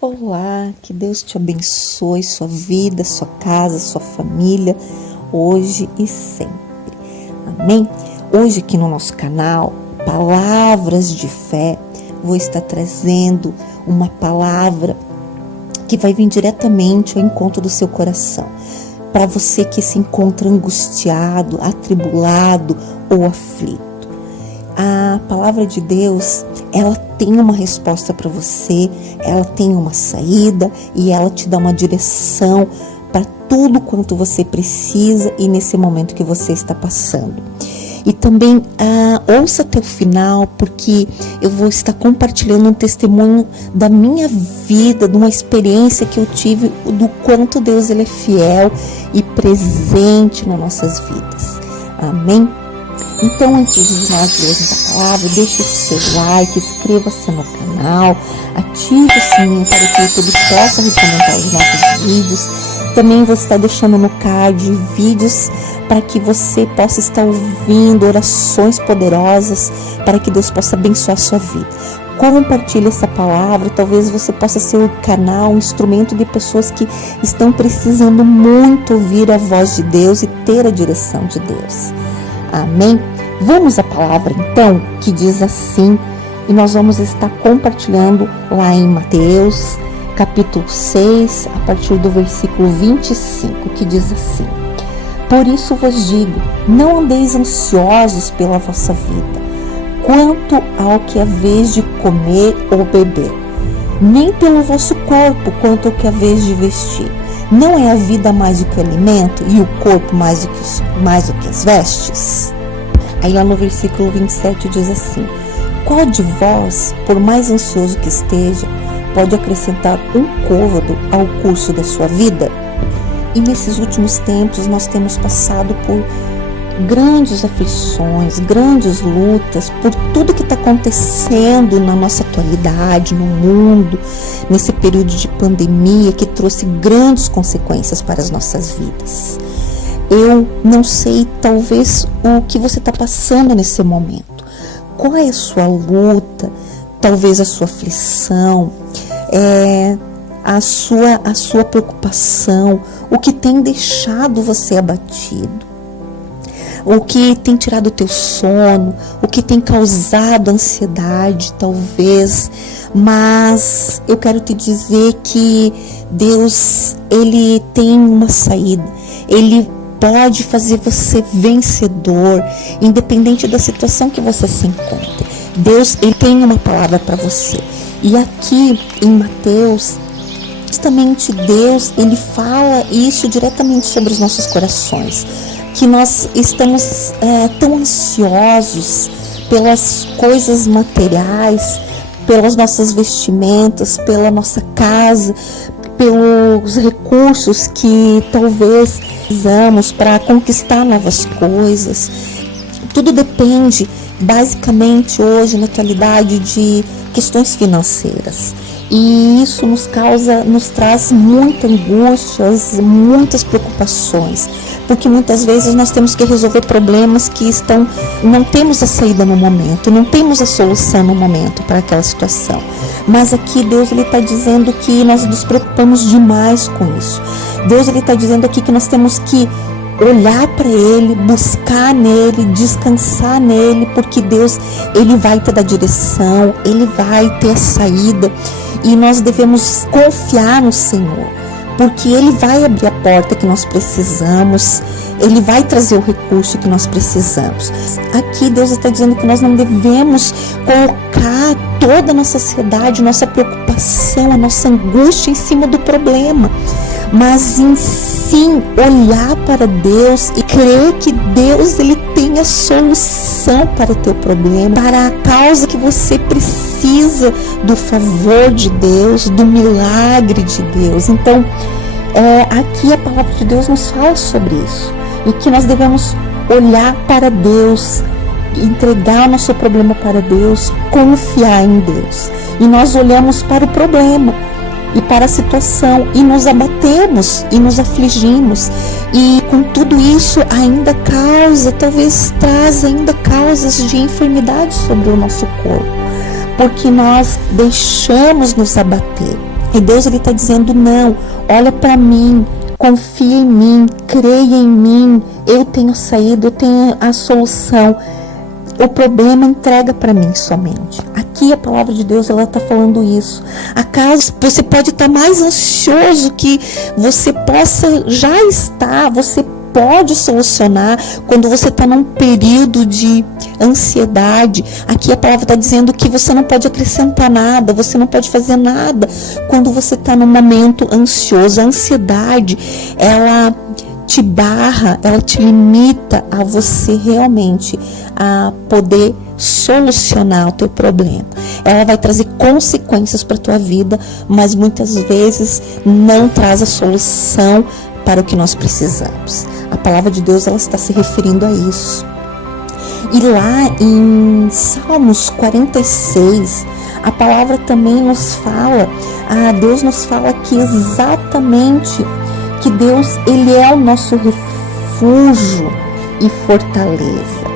Olá, que Deus te abençoe, sua vida, sua casa, sua família, hoje e sempre. Amém? Hoje aqui no nosso canal, Palavras de Fé, vou estar trazendo uma palavra que vai vir diretamente ao encontro do seu coração. Para você que se encontra angustiado, atribulado ou aflito. A palavra de Deus, ela tem uma resposta para você, ela tem uma saída e ela te dá uma direção para tudo quanto você precisa e nesse momento que você está passando. E também ouça até o final, porque eu vou estar compartilhando um testemunho da minha vida, de uma experiência que eu tive, do quanto Deus ele é fiel e presente nas nossas vidas. Amém? Então, antes de nós lermos a palavra, deixe o seu like, inscreva-se no canal, ative o sininho para que o YouTube possa recomendar os nossos vídeos. Também vou estar deixando no card vídeos para que você possa estar ouvindo orações poderosas, para que Deus possa abençoar a sua vida. Compartilhe essa palavra, talvez você possa ser o canal, um instrumento de pessoas que estão precisando muito ouvir a voz de Deus e ter a direção de Deus. Amém? Vamos à palavra então, que diz assim, e nós vamos estar compartilhando lá em Mateus, capítulo 6, a partir do versículo 25, que diz assim: Por isso vos digo, não andeis ansiosos pela vossa vida, quanto ao que haveis de comer ou beber, nem pelo vosso corpo, quanto ao que haveis de vestir. Não é a vida mais do que o alimento e o corpo mais do que as vestes? Aí lá no versículo 27 diz assim: Qual de vós, por mais ansioso que esteja, pode acrescentar um côvado ao curso da sua vida? E nesses últimos tempos nós temos passado por grandes aflições, grandes lutas, por tudo que está acontecendo na nossa atualidade, no mundo, nesse período de pandemia que trouxe grandes consequências para as nossas vidas. Eu não sei, talvez, o que você está passando nesse momento. Qual é a sua luta, talvez a sua aflição, a sua preocupação, o que tem deixado você abatido. O que tem tirado o teu sono, o que tem causado ansiedade, talvez. Mas eu quero te dizer que Deus, ele tem uma saída. Ele pode fazer você vencedor, independente da situação que você se encontre. Deus, ele tem uma palavra para você. E aqui em Mateus, justamente Deus, ele fala isso diretamente sobre os nossos corações. Que nós estamos tão ansiosos pelas coisas materiais, pelas nossas vestimentas, pela nossa casa, pelos recursos que talvez usamos para conquistar novas coisas. Tudo depende, basicamente, hoje, na atualidade, de questões financeiras. E isso nos traz muitas angústias, muitas preocupações, porque muitas vezes nós temos que resolver problemas que não temos a saída no momento, não temos a solução no momento para aquela situação. Mas aqui Deus está dizendo que nós nos preocupamos demais com isso. Deus está dizendo aqui que nós temos que olhar para Ele, buscar nele, descansar nele, porque Deus, ele vai ter a direção, ele vai ter a saída. E nós devemos confiar no Senhor, porque Ele vai abrir a porta que nós precisamos, Ele vai trazer o recurso que nós precisamos. Aqui Deus está dizendo que nós não devemos colocar toda a nossa ansiedade, nossa preocupação, a nossa angústia em cima do problema, mas em sim olhar para Deus e crer que Deus, ele tem a solução para o teu problema, para a causa que você precisa do favor de Deus, do milagre de Deus. Então, aqui a palavra de Deus nos fala sobre isso, e que nós devemos olhar para Deus, entregar o nosso problema para Deus, confiar em Deus. E nós olhamos para o problema e para a situação e nos abatemos e nos afligimos, e com tudo isso ainda traz ainda causas de enfermidade sobre o nosso corpo, porque nós deixamos nos abater. E Deus ele está dizendo: não, olha para mim, confia em mim, creia em mim, eu tenho saída, eu tenho a solução. O problema entrega para mim somente. Aqui a palavra de Deus ela está falando isso. Acaso você pode estar mais ansioso que você possa já estar, você pode solucionar quando você está num período de ansiedade. Aqui a palavra está dizendo que você não pode acrescentar nada, você não pode fazer nada quando você está num momento ansioso. A ansiedade, ela te barra, ela te limita a você realmente a poder solucionar o teu problema. Ela vai trazer consequências para a tua vida, mas muitas vezes não traz a solução para o que nós precisamos. A palavra de Deus ela está se referindo a isso. E lá em Salmos 46, a palavra também nos fala, Deus nos fala aqui exatamente que Deus ele é o nosso refúgio e fortaleza,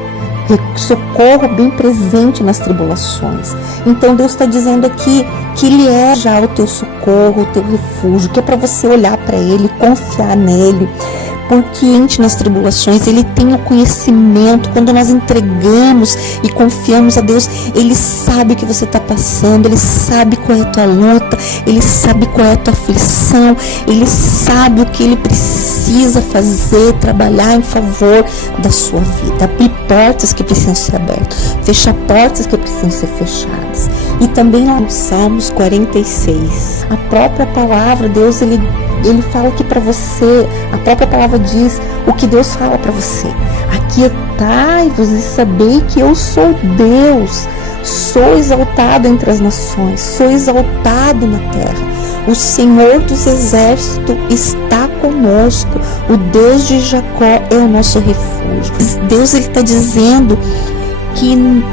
socorro bem presente nas tribulações. Então Deus está dizendo aqui que Ele é já o teu socorro, o teu refúgio, que é para você olhar para Ele, confiar nele, porque nas tribulações Ele tem o conhecimento. Quando nós entregamos e confiamos a Deus, Ele sabe o que você está passando, Ele sabe qual é a tua luta, Ele sabe qual é a tua aflição, Ele sabe o que Ele precisa fazer, trabalhar em favor da sua vida, abrir portas que precisam ser abertas, fechar portas que precisam ser fechadas. E também lá no Salmos 46, a própria palavra, Deus ele fala aqui para você, a própria palavra diz o que Deus fala para você: aquietai-vos e sabei que eu sou Deus, sou exaltado entre as nações, sou exaltado na terra, o Senhor dos exércitos está conosco, o Deus de Jacó é o nosso refúgio. Deus ele está dizendo que não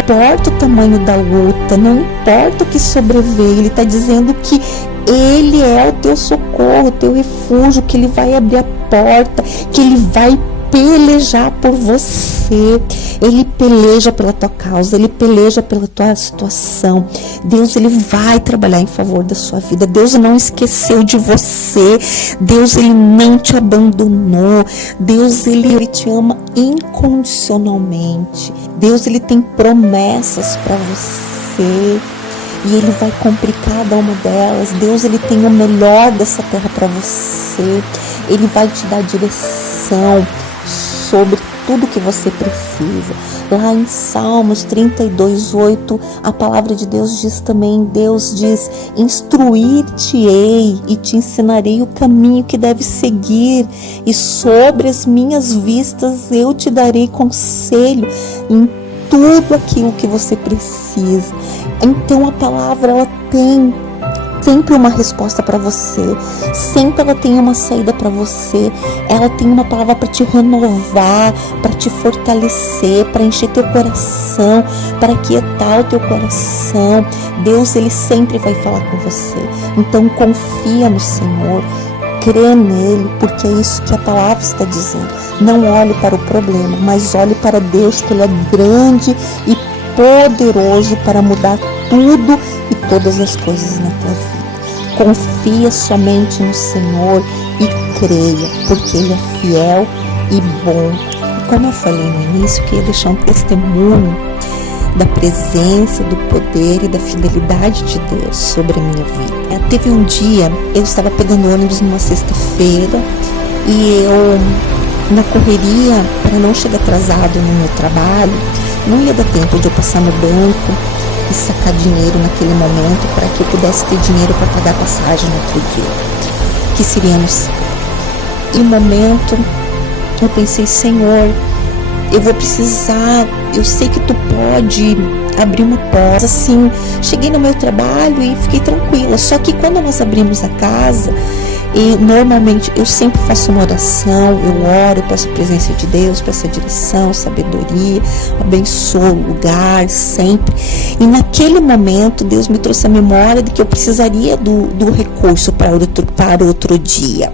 importa o tamanho da luta, não importa o que sobreveio, Ele está dizendo que Ele é o teu socorro, o teu refúgio, que Ele vai abrir a porta, que Ele vai pelejar por você. Ele peleja pela tua causa, Ele peleja pela tua situação. Deus, Ele vai trabalhar em favor da sua vida. Deus não esqueceu de você. Deus, Ele não te abandonou. Deus, Ele te ama incondicionalmente. Deus, Ele tem promessas para você e Ele vai cumprir cada uma delas. Deus, Ele tem o melhor dessa terra para você. Ele vai te dar direção sobre tudo que você precisa. Lá em Salmos 32:8, a palavra de Deus diz também, Deus diz: instruir-te-ei e te ensinarei o caminho que deve seguir, e sobre as minhas vistas eu te darei conselho em tudo aquilo que você precisa. Então a palavra ela tem sempre uma resposta para você, sempre ela tem uma saída para você, ela tem uma palavra para te renovar, para te fortalecer, para encher teu coração, para aquietar o teu coração. Deus, Ele sempre vai falar com você. Então confia no Senhor, crê nele, porque é isso que a palavra está dizendo. Não olhe para o problema, mas olhe para Deus, que Ele é grande e poderoso para mudar tudo e todas as coisas na tua vida. Confia somente no Senhor e creia, porque Ele é fiel e bom. E como eu falei no início, eu queria deixar um testemunho da presença, do poder e da fidelidade de Deus sobre a minha vida. Teve um dia, eu estava pegando ônibus numa sexta-feira e eu, na correria, para não chegar atrasado no meu trabalho, não ia dar tempo de eu passar no banco e sacar dinheiro naquele momento para que eu pudesse ter dinheiro para pagar a passagem no outro dia, que seríamos. E no momento eu pensei: Senhor, eu vou precisar, eu sei que Tu pode abrir uma porta. Assim, cheguei no meu trabalho e fiquei tranquila. Só que quando nós abrimos a casa, e normalmente eu sempre faço uma oração, eu oro, eu peço a presença de Deus, peço a direção, sabedoria, abençoo o lugar sempre. E naquele momento Deus me trouxe a memória de que eu precisaria do recurso para outro dia.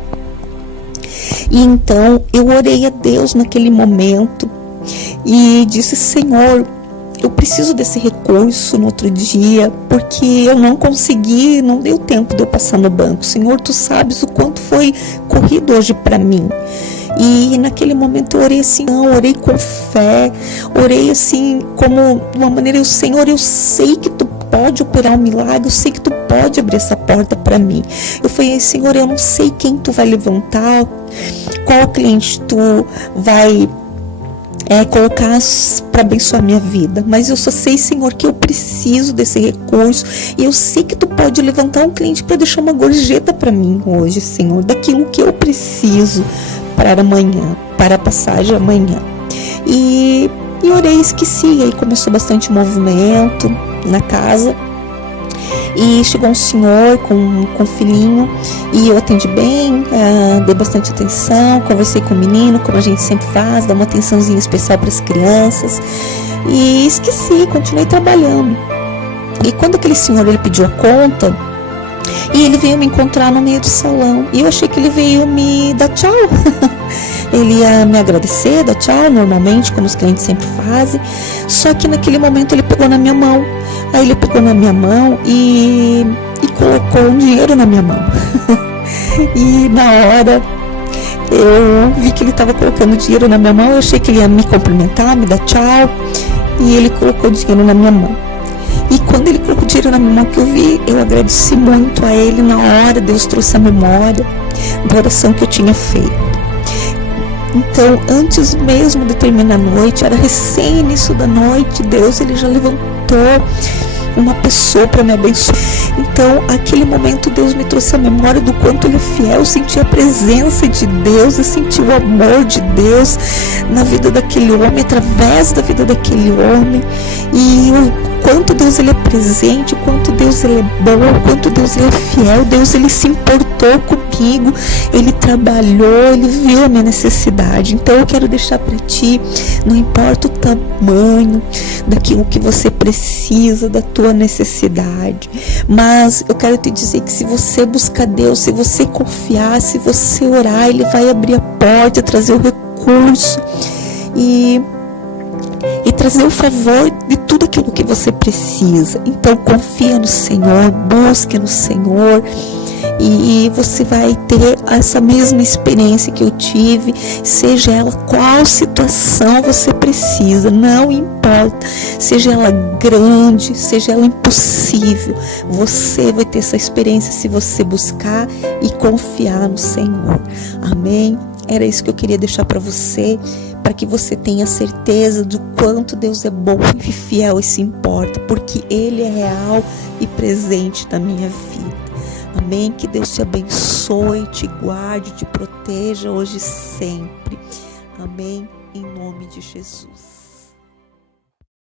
E então eu orei a Deus naquele momento e disse: Senhor, eu preciso desse recurso no outro dia, porque eu não consegui, não deu tempo de eu passar no banco. Senhor, tu sabes o quanto foi corrido hoje para mim. E naquele momento eu orei assim, orei com fé, orei assim, como de uma maneira, Senhor, eu sei que tu pode operar um milagre, eu sei que tu pode abrir essa porta para mim. Eu falei, Senhor, eu não sei quem tu vai levantar, qual cliente tu vai colocar para abençoar minha vida, mas eu só sei, Senhor, que eu preciso desse recurso, e eu sei que tu pode levantar um cliente para deixar uma gorjeta para mim hoje, Senhor, daquilo que eu preciso para amanhã, para a passagem amanhã. E orei, esqueci, aí começou bastante movimento na casa, e chegou um senhor com um filhinho, e eu atendi bem, dei bastante atenção, conversei com o menino, como a gente sempre faz, dá uma atençãozinha especial para as crianças, e esqueci, continuei trabalhando. E quando aquele senhor, ele pediu a conta, e ele veio me encontrar no meio do salão, e eu achei que ele veio me dar tchau. Ele ia me agradecer, dar tchau, normalmente, como os clientes sempre fazem. Só que naquele momento ele pegou na minha mão. Aí ele pegou na minha mão e colocou um dinheiro na minha mão. E na hora eu vi que ele estava colocando dinheiro na minha mão. Eu achei que ele ia me cumprimentar, me dar tchau. E ele colocou dinheiro na minha mão. E quando ele colocou dinheiro na minha mão que eu vi, eu agradeci muito a ele. Na hora Deus trouxe a memória da oração que eu tinha feito. Então, antes mesmo de terminar a noite, era recém-início da noite, Deus, ele já levantou uma pessoa para me abençoar. Então, aquele momento, Deus me trouxe a memória do quanto ele é fiel. Eu senti a presença de Deus, eu senti o amor de Deus na vida daquele homem, através da vida daquele homem. E o quanto Deus ele é presente, o quanto Deus ele é bom, o quanto Deus ele é fiel. Deus ele se importou comigo, ele trabalhou, ele viu a minha necessidade. Então eu quero deixar para ti, não importa o tamanho daquilo que você precisa, da tua necessidade, mas eu quero te dizer que se você buscar Deus, se você confiar, se você orar, ele vai abrir a porta, trazer o recurso e trazer o favor de tudo aquilo que você precisa. Então confia no Senhor, busque no Senhor, e você vai ter essa mesma experiência que eu tive, seja ela qual situação você precisa, não importa, seja ela grande, seja ela impossível, você vai ter essa experiência se você buscar e confiar no Senhor. Amém? Era isso que eu queria deixar para você, para que você tenha certeza do quanto Deus é bom e fiel e se importa, porque Ele é real e presente na minha vida. Amém? Que Deus te abençoe, te guarde, te proteja hoje e sempre. Amém? Em nome de Jesus.